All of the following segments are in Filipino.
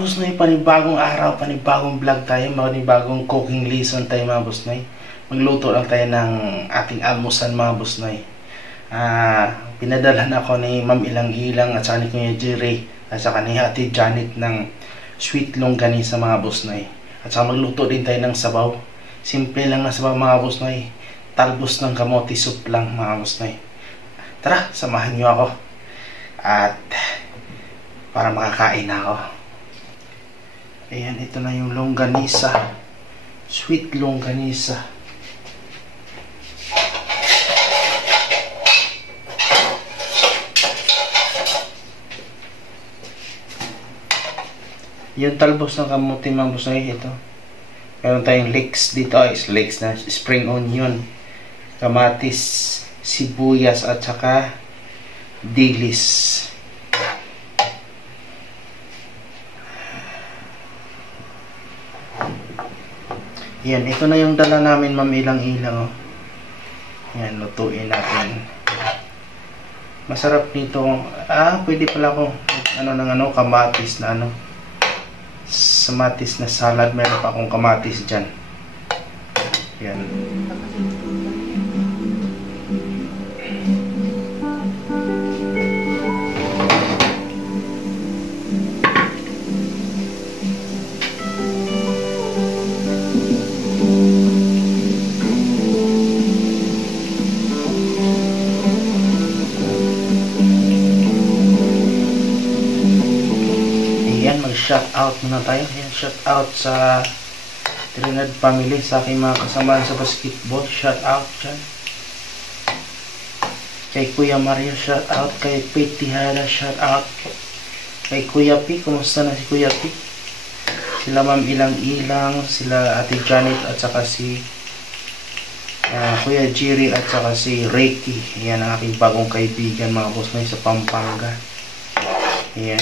boss noy, panibagong araw, panibagong vlog tayo, panibagong cooking lesson tayo mga boss noy. Magluto lang tayo ng ating almusan mga boss noy. Pinadalhan ako ni Ma'am Ilang-Ilang at saka ni Kuya Jerry at saka ni Ate Janet ng sweet longganisa mga boss noy. At saka magluto din tayo ng sabaw. Simple lang na sabaw mga boss noy. Talbos ng kamote soup lang mga boss noy. Tara, samahan nyo ako. At para makakain na ako. Ayan, ito na yung longganisa. Sweet longganisa. Yung talbos ng kamuti mga boss noy, ito. Meron tayong leeks dito, leeks na spring onion, kamatis, sibuyas at saka dilis. Yan, ito na yung dala namin Ma'am Ilang-Ilang. Oh. Yan, lutuin natin. Masarap nito. Pwede pala ko kamatis na kamatis na salad. Meron pa akong kamatis dyan. Yan. Shout out muna tayo. Ayan, shout out sa Trinidad family, sa aking mga kasamahan sa basketball. Shout out dyan. Kay Kuya Mario, shout out. Kay Pete Tihada, shout out. Kay Kuya P, kumusta na si Kuya P? Sila Ma'am Ilang-Ilang, sila Ate Janet at saka si Kuya Jerry at saka si Ricky. Ayan ang aking bagong kaibigan mga boss na sa Pampanga. Ayan.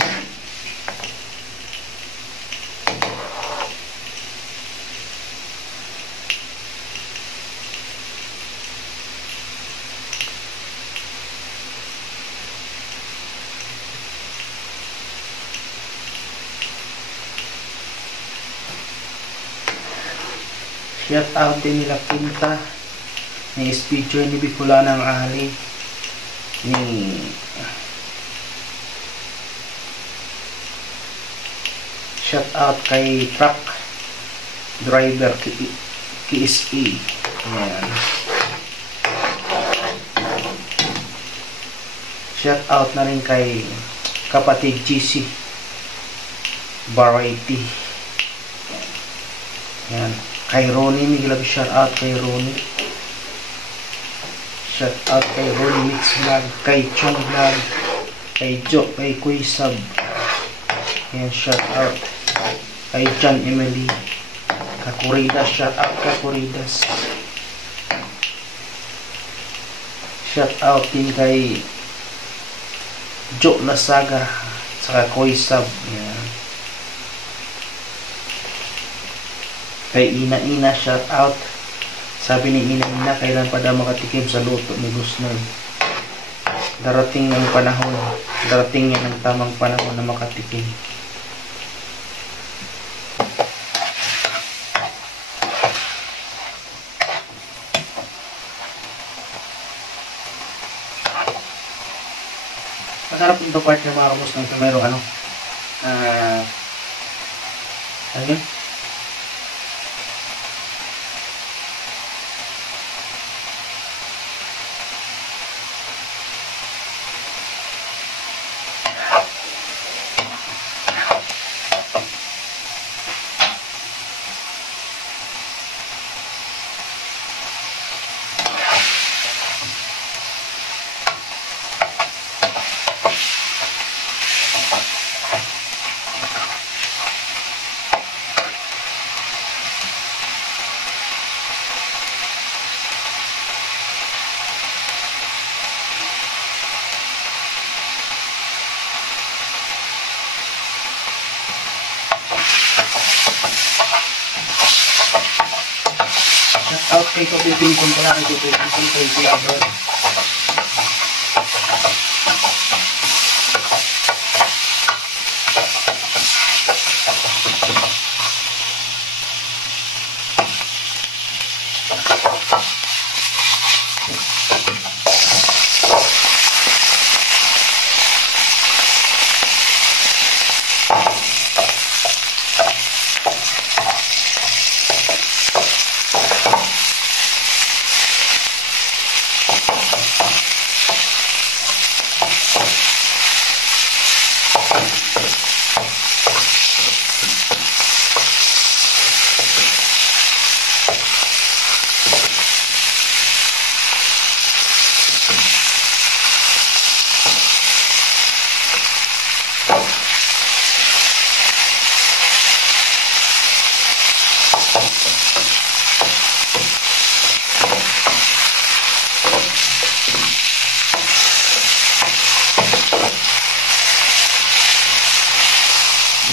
Shout out din nila Pinta, ni Speedjoy, ni Bicolana ng Ali, ni shout out kay truck driver KSE. Ayan. Shout out na rin kay kapatid GC Variety. Ayan. Kay Ronnie, may shout out kay Ronnie. Shout out kay Ronnie Mix Vlog, kay Chong Vlog, kay Jo, kay Kuisab. Ayan, shout out kay John Emily Kakuridas, shout out Kakuridas. Shout out din kay Jo Lasaga saka Kuisab. Ayan. Kay Ina-Ina, shout out. Sabi ni Ina-Ina, kailan pa daw makatikim sa luto ni Gusnoy. Darating ang panahon. Darating yan ang tamang panahon na makatikim. Masarap ito part ng mga Gusnoy. Ito mayroong ayun. Out kay Kopi Pimpon pala, kay Kopi Pimpon, kay Kuya Abroad.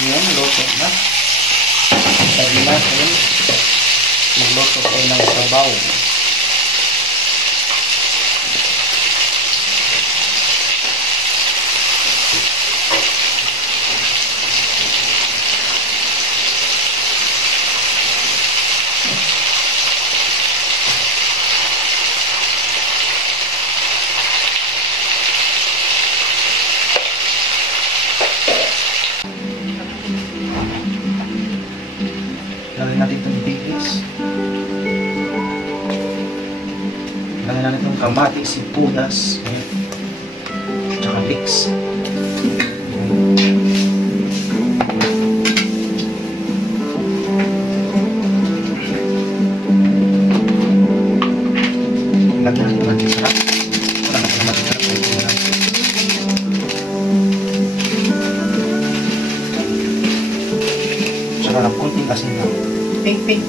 Yan, luto na. Sabi natin, magluto tayo ng sabaw. Lagyan natin itong bigis. Lagyan natin itong kamatis, sibuyas, tsaka leeks. Lagyan natin natin sarap. Wala natin natin sarap. Tsaka lang konting asin lang. Ping ping.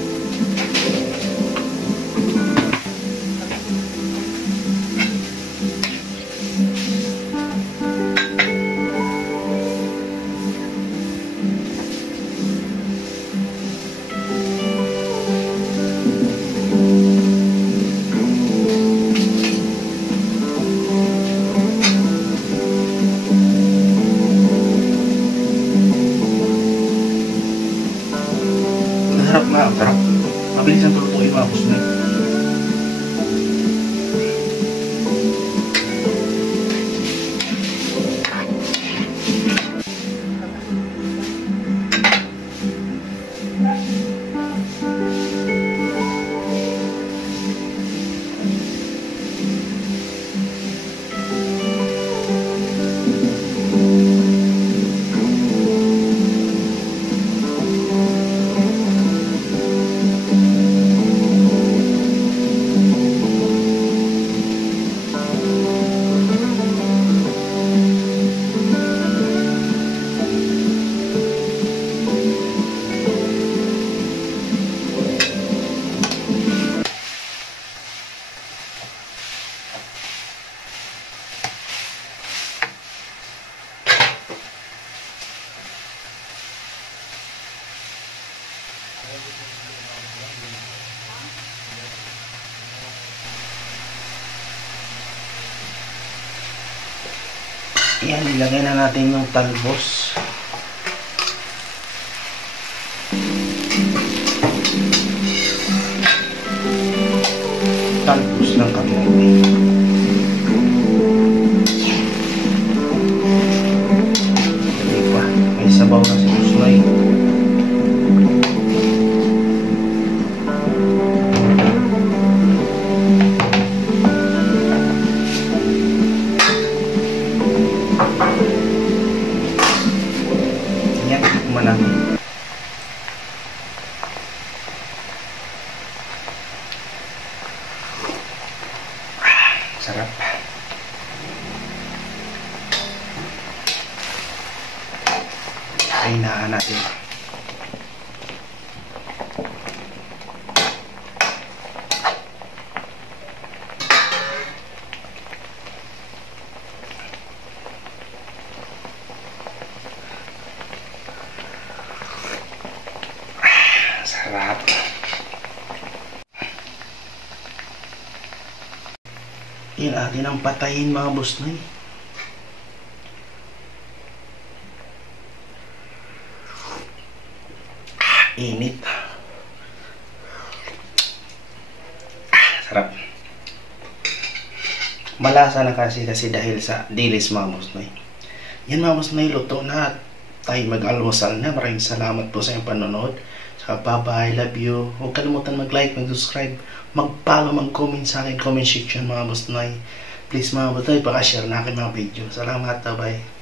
Sarap na, sarap. Mabilis ang tulutuin mga kusne. Yan, ilagay na natin yung talbos. Talbos ng kamote. Diba? May sabaw na si Usoy. Yan, tikman natin. Sarap. Kainahan natin. Sarap. Yan atin ang patayin mga busnoy. Init. Sarap. Malasa na kasi dahil sa dilis mga boss noy. Yan mga boss noy, luto na at tayo mag-almusal na. Maraming salamat po sa inyong panonood. Saka bye-bye, love you. Huwag kalimutan mag-like, mag-subscribe, mag-follow, mag-comment sa akin, comment section mga boss noy. Please mga boss noy, baka share na aking mga video. Salamat, bye-bye.